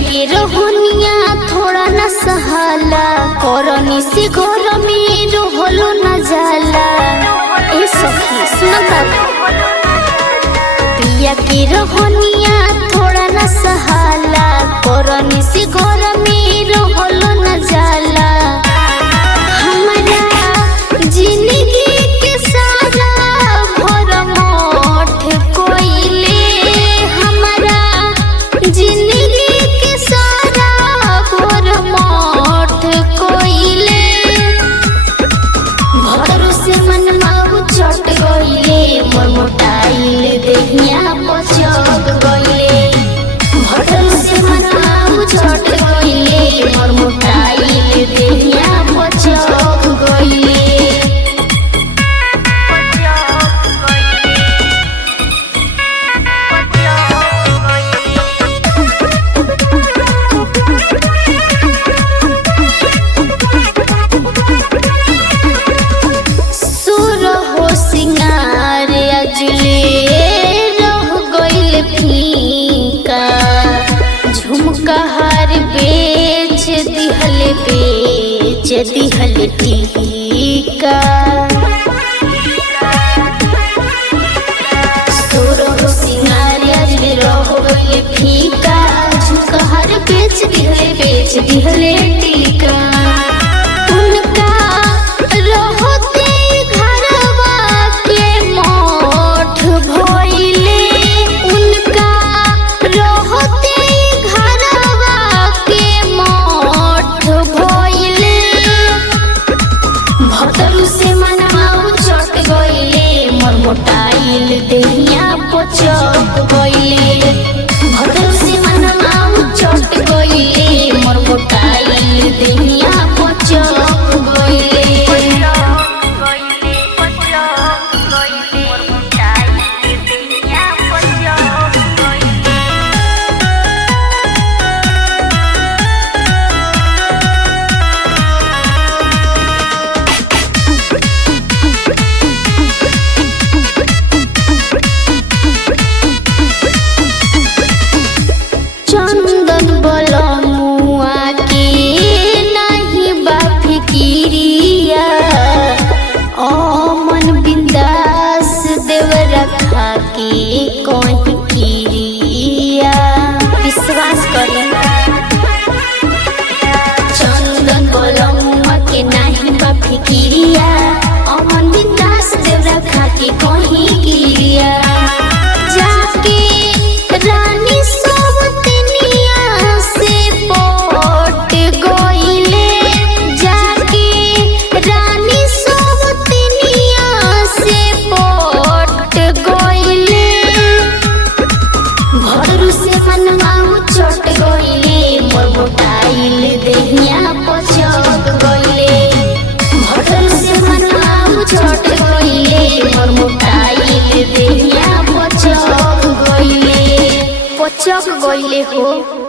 के रोहनिया थोड़ा न सहाला करनी से घर में रोहलो न जाला। ए सखी सुनता पिया के रोहनिया थोड़ा न सहाला करनी से घर में रोहलो न जाला। हमारा जिंदगी के सारा भरमोट कोइले हमारा जिंदगी मोटाइल देहिया पचक गइले भटल से मनाऊ छट गइले मोर मोटाइल देहिया पचक गइले। सुर हो सिंगार झुमका हार बेच दिहल टीका सुर सिंगार रह गइल फीका झुमका हार बेच दिहल टीका। उनका रहते घरवा के मोठ भइले उनका रहते घरवा के मोठ भइले भतरू से मनाऊ चट गइले मोर मोटाइल देहिया पचक गइले भतरू से मनाऊ चट गइले मोर मोटाइल देहिया पचक गइले। चंदन बलमुआ के नहीं बा फिकिरिया मन बिंदास देव रखा के कहीं किरिया विश्वास करें। चंदन बलमुआ के नहीं बा फिकिरिया मन बिंदास देव रखा के कहीं किरिया। जाके रानी चट गइले मोर मोटाइल देहिया पचक गइले भटल से मनाऊ चट गइले मोर मोटाइल देहिया पचक गइले हो।